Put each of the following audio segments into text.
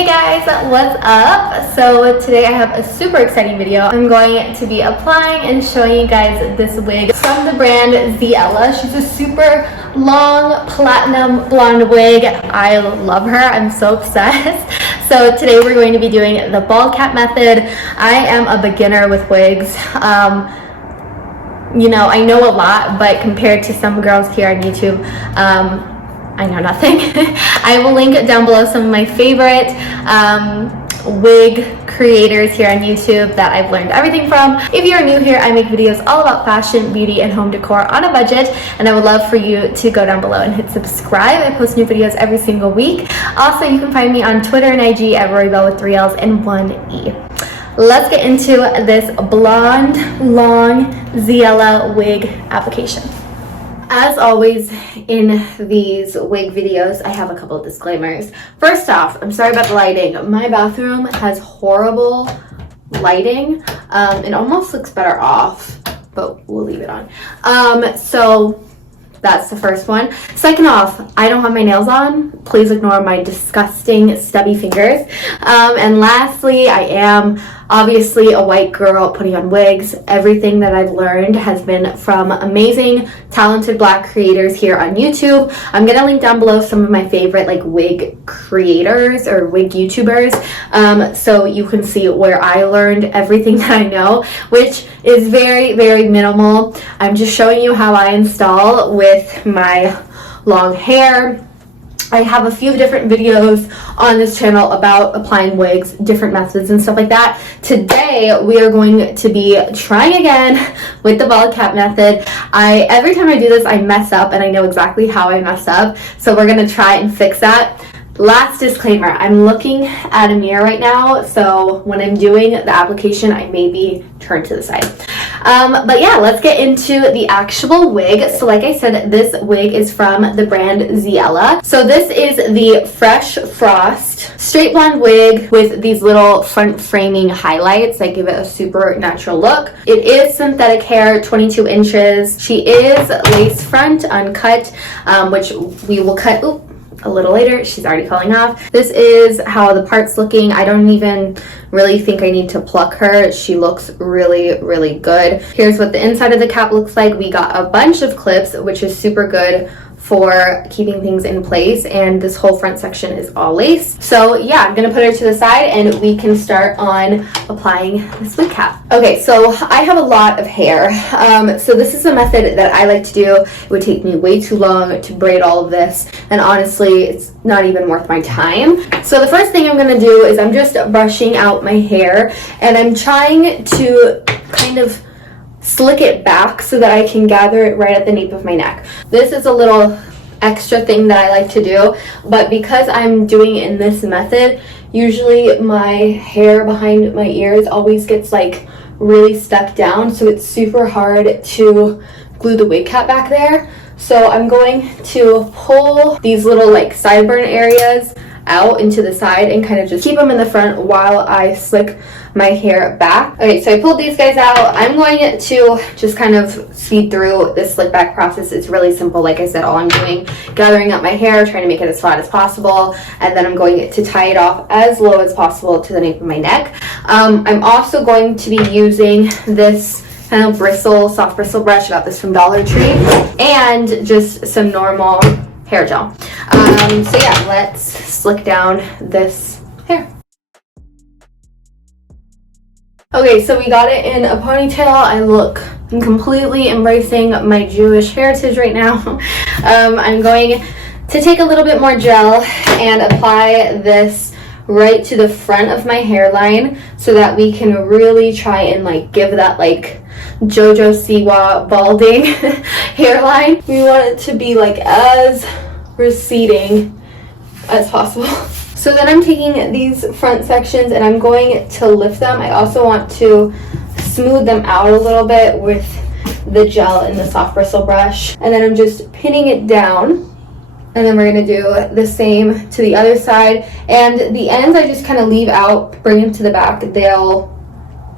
Hey guys, what's up? So today I have a super exciting video. I'm going to be applying and showing you guys this wig from the brand zee.elle. She's a super long platinum blonde wig. I love her. I'm so obsessed. So today we're going to be doing the bald cap method. I am a beginner with wigs. You know, I know a lot, but compared to some girls here on YouTube, I know nothing. I will link down below some of my favorite wig creators here on YouTube that I've learned everything from. If you're new here, I make videos all about fashion, beauty, and home decor on a budget, and I would love for you to go down below and hit subscribe. I post new videos every single week. Also, you can find me on Twitter and IG at RoryBelle with 3 L's and 1 E. Let's get into this blonde, long zee.elle wig application. As always in these wig videos, I have a couple of disclaimers. First off, I'm sorry about the lighting. My bathroom has horrible lighting. It almost looks better off, but we'll leave it on. So that's the first one. Second off, I don't have my nails on. Please ignore my disgusting stubby fingers. And lastly, I am obviously a white girl putting on wigs. Everything that I've learned has been from amazing, talented Black creators here on YouTube. I'm gonna link down below some of my favorite like wig creators or wig YouTubers, so you can see where I learned everything that I know, which is very, very minimal. I'm just showing you how I install with my long hair. I have a few different videos on this channel about applying wigs, different methods and stuff like that. Today, we are going to be trying again with the bald cap method. Every time I do this, I mess up, and I know exactly how I mess up. So we're gonna try and fix that. Last disclaimer, I'm looking at a mirror right now, so when I'm doing the application, I may be turned to the side. But yeah, let's get into the actual wig. So like I said, this wig is from the brand zee.elle. So this is the Fresh Frost straight blonde wig with these little front framing highlights that give it a super natural look. It is synthetic hair, 22 inches. She is lace front, uncut, which we will cut a little later. She's already falling off. This is how the part's looking. I don't even really think I need to pluck her. She looks really, really good. Here's what the inside of the cap looks like. We got a bunch of clips, which is super good for keeping things in place, and this whole front section is all lace. So yeah, I'm gonna put her to the side and we can start on applying this wig cap. Okay, so I have a lot of hair. So this is a method that I like to do. It would take me way too long to braid all of this, and honestly, it's not even worth my time. So the first thing I'm gonna do is I'm just brushing out my hair, and I'm trying to kind of slick it back so that I can gather it right at the nape of my neck. This is a little extra thing that I like to do, but because I'm doing it in this method, usually my hair behind my ears always gets like really stuck down, so it's super hard to glue the wig cap back there. So I'm going to pull these little like sideburn areas out into the side and kind of just keep them in the front while I slick my hair back. Okay, so I pulled these guys out. I'm going to just kind of speed through this slick back process. It's really simple. Like I said, all I'm doing, gathering up my hair, trying to make it as flat as possible, and then I'm going to tie it off as low as possible to the nape of my neck. I'm also going to be using this kind of soft bristle brush. I got this from Dollar Tree, and just some normal hair gel. So yeah, let's slick down this hair. Okay, so we got it in a ponytail. I'm completely embracing my Jewish heritage right now. I'm going to take a little bit more gel and apply this right to the front of my hairline so that we can really try and like give that like JoJo Siwa balding hairline. We want it to be like as receding as possible. So then I'm taking these front sections and I'm going to lift them. I also want to smooth them out a little bit with the gel and the soft bristle brush. And then I'm just pinning it down. And then we're gonna do the same to the other side. And the ends I just kind of leave out, bring them to the back. They'll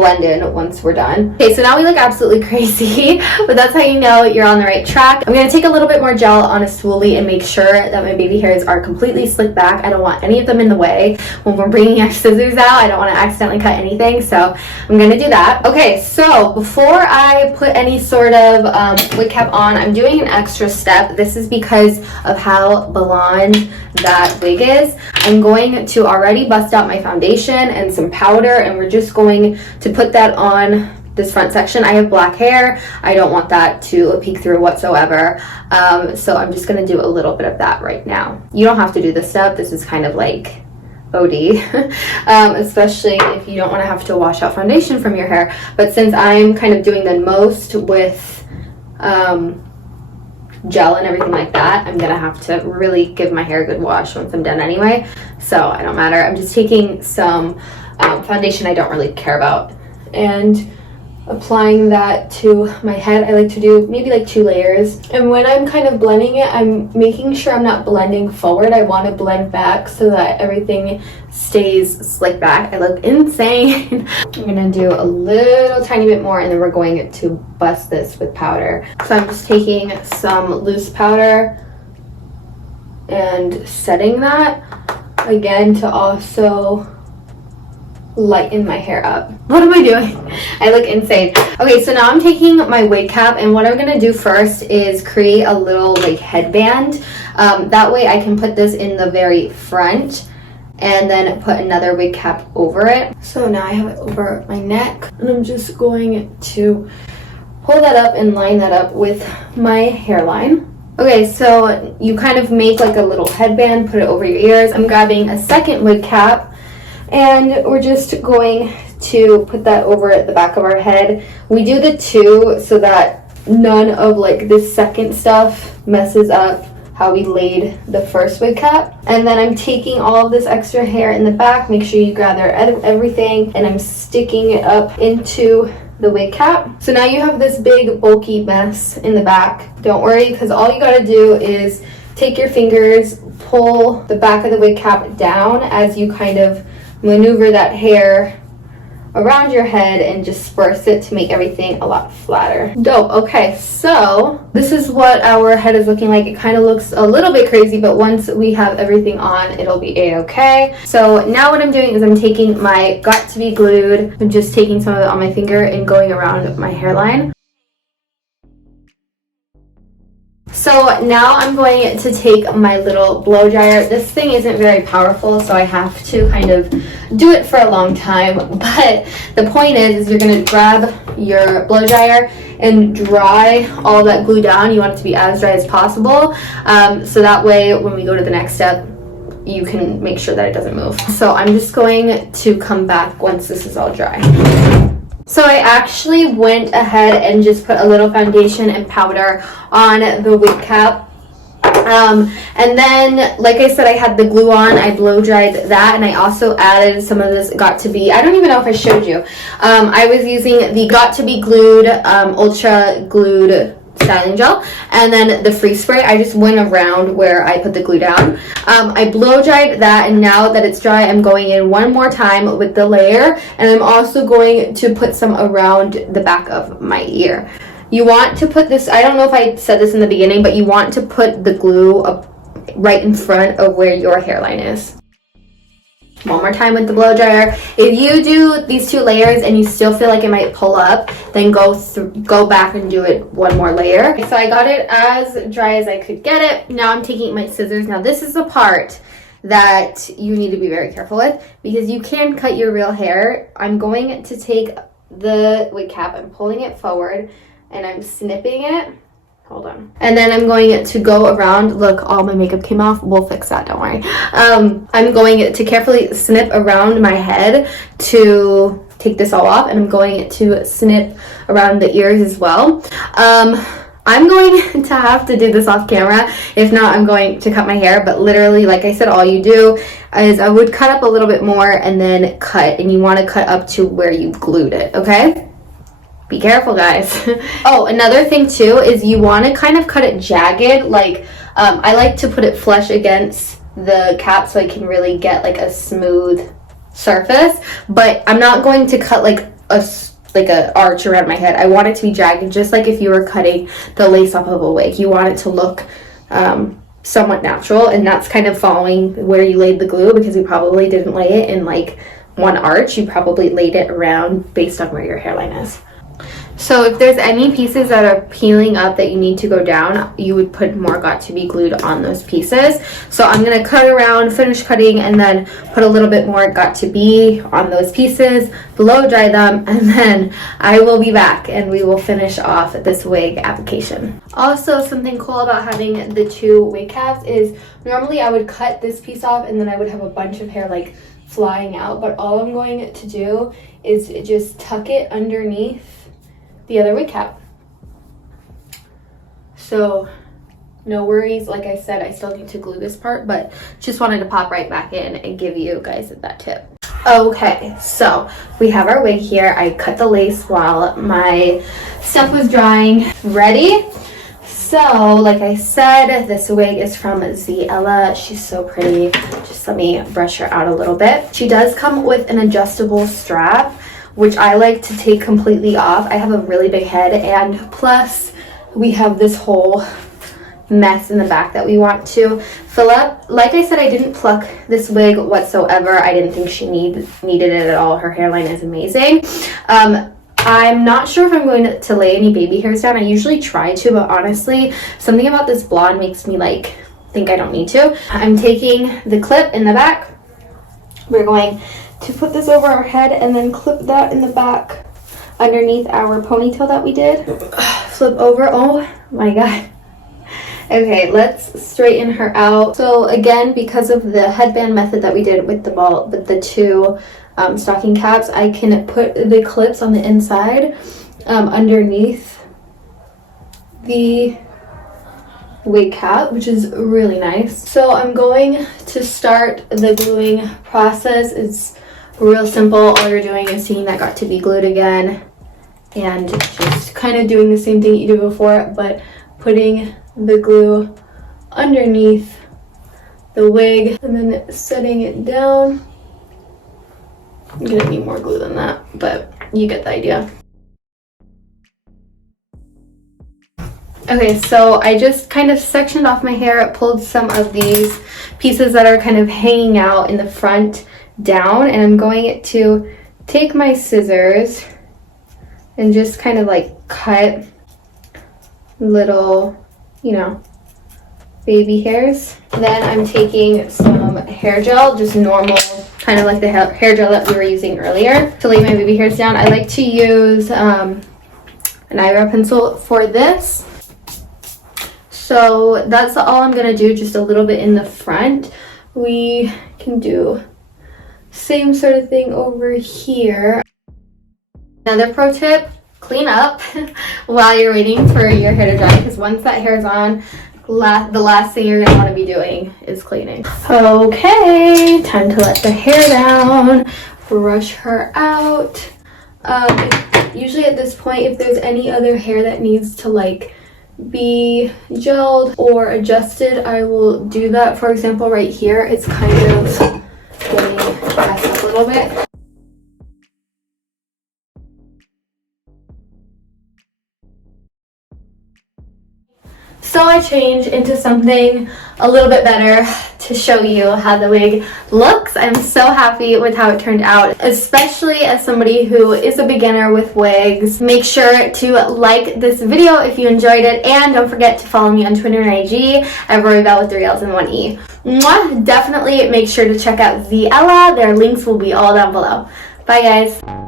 blend in once we're done. Okay, so now we look absolutely crazy, but that's how you know you're on the right track. I'm gonna take a little bit more gel on a spoolie and make sure that my baby hairs are completely slicked back. I don't want any of them in the way when we're bringing our scissors out. I don't want to accidentally cut anything, so I'm gonna do that. Okay, so before I put any sort of wig cap on, I'm doing an extra step. This is because of how blonde that wig is. I'm going to already bust out my foundation and some powder, and we're just going to put that on this front section. I have black hair. I don't want that to peek through whatsoever. So I'm just gonna do a little bit of that right now. You don't have to do this step. This is kind of like OD, especially if you don't want to have to wash out foundation from your hair. But since I'm kind of doing the most with gel and everything like that, I'm gonna have to really give my hair a good wash once I'm done anyway, so I don't matter. I'm just taking some foundation I don't really care about and applying that to my head. I like to do maybe like 2 layers, and when I'm kind of blending it, I'm making sure I'm not blending forward. I want to blend back so that everything stays slicked back. I look insane. I'm gonna do a little tiny bit more, and then we're going to bust this with powder. So I'm just taking some loose powder and setting that again to also lighten my hair up. What am I doing? I look insane. Okay, so now I'm taking my wig cap, and what I'm gonna do first is create a little like headband. That way I can put this in the very front and then put another wig cap over it. So now I have it over my neck, and I'm just going to pull that up and line that up with my hairline. Okay, so you kind of make like a little headband, put it over your ears. I'm grabbing a second wig cap, and we're just going to put that over the back of our head. We do the 2 so that none of like this second stuff messes up how we laid the first wig cap. And then I'm taking all of this extra hair in the back, make sure you gather everything, and I'm sticking it up into the wig cap. So now you have this big bulky mess in the back. Don't worry, because all you gotta do is take your fingers, pull the back of the wig cap down as you kind of maneuver that hair around your head and disperse it to make everything a lot flatter. Dope. Okay, so this is what our head is looking like. It kind of looks a little bit crazy, but once we have everything on, it'll be a-okay. So now what I'm doing is I'm taking my Got to Be Glued, I'm just taking some of it on my finger and going around my hairline. So now I'm going to take my little blow dryer. This thing isn't very powerful, so I have to kind of do it for a long time. But the point is you're going to grab your blow dryer and dry all that glue down. You want it to be as dry as possible, so that way when we go to the next step, you can make sure that it doesn't move. So I'm just going to come back once this is all dry. So I actually went ahead and just put a little foundation and powder on the wig cap. And then, like I said, I had the glue on. I blow dried that, and I also added some of this Got to Be. I don't even know if I showed you. I was using the Got to Be Glued Ultra Glued styling gel, and then the free spray. I just went around where I put the glue down. I blow dried that, and now that it's dry, I'm going in one more time with the layer, and I'm also going to put some around the back of my ear. You want to put this, I don't know if I said this in the beginning, but you want to put the glue up right in front of where your hairline is. One more time with the blow dryer. If you do these 2 layers and you still feel like it might pull up, then go back and do it one more layer. So I got it as dry as I could get it. Now I'm taking my scissors. Now this is the part that you need to be very careful with, because you can cut your real hair. I'm going to take the wig cap, I'm pulling it forward, and I'm snipping it. Hold on. And then I'm going to go around. Look, all my makeup came off. We'll fix that, don't worry. I'm going to carefully snip around my head to take this all off, and I'm going to snip around the ears as well. I'm going to have to do this off camera. If not, I'm going to cut my hair. But literally, like I said, all you do is I would cut up a little bit more and then cut. And you want to cut up to where you glued it, okay? Be careful, guys. Oh, another thing too is you want to kind of cut it jagged. Like, I like to put it flush against the cap so I can really get like a smooth surface. But I'm not going to cut like like a arch around my head. I want it to be jagged, just like if you were cutting the lace off of a wig. You want it to look somewhat natural, and that's kind of following where you laid the glue, because you probably didn't lay it in like one arch. You probably laid it around based on where your hairline is. So if there's any pieces that are peeling up that you need to go down, you would put more got to be glued on those pieces. So I'm going to cut around, finish cutting, and then put a little bit more got to be on those pieces, blow dry them, and then I will be back and we will finish off this wig application. Also, something cool about having the two wig caps is normally I would cut this piece off and then I would have a bunch of hair like flying out, but all I'm going to do is just tuck it underneath the other wig cap. So no worries. Like I said, I still need to glue this part, but just wanted to pop right back in and give you guys that tip. Okay, so we have our wig here. I cut the lace while my stuff was drying. Ready? So like I said, this wig is from zee.elle. She's so pretty. Just let me brush her out a little bit. She does come with an adjustable strap, which I like to take completely off. I have a really big head, and plus we have this whole mess in the back that we want to fill up. Like I said, I didn't pluck this wig whatsoever. I didn't think she needed it at all. Her hairline is amazing. I'm not sure if I'm going to lay any baby hairs down. I usually try to, but honestly, something about this blonde makes me like think I don't need to. I'm taking the clip in the back. We're going to put this over our head and then clip that in the back underneath our ponytail that we did. Flip over. Oh my god. Okay, let's straighten her out. So again, because of the headband method that we did with the two stocking caps, I can put the clips on the inside underneath the wig cap, which is really nice. So I'm going to start the gluing process. It's real simple. All you're doing is taking that got to be glued again and just kind of doing the same thing you did before, but putting the glue underneath the wig and then setting it down. I'm gonna need more glue than that, but you get the idea. Okay, so I just kind of sectioned off my hair, pulled some of these pieces that are kind of hanging out in the front down, and I'm going to take my scissors and just kind of like cut little, you know, baby hairs. Then I'm taking some hair gel, just normal, kind of like the hair gel that we were using earlier, to lay my baby hairs down. I like to use an eyebrow pencil for this. So that's all I'm gonna do, just a little bit in the front. We can do same sort of thing over here. Another pro tip, clean up while you're waiting for your hair to dry, because once that hair is on, the last thing you're going to want to be doing is cleaning. Okay, time to let the hair down, brush her out. Usually at this point, if there's any other hair that needs to like be gelled or adjusted, I will do that. For example, right here, it's kind of getting messed up a little bit. So I changed into something a little bit better to show you how the wig looks. I'm so happy with how it turned out, especially as somebody who is a beginner with wigs. Make sure to like this video if you enjoyed it, and don't forget to follow me on Twitter and IG at Rory with 3 L's and 1 E. Mwah! Definitely make sure to check out zee.elle. Their links will be all down below. Bye guys.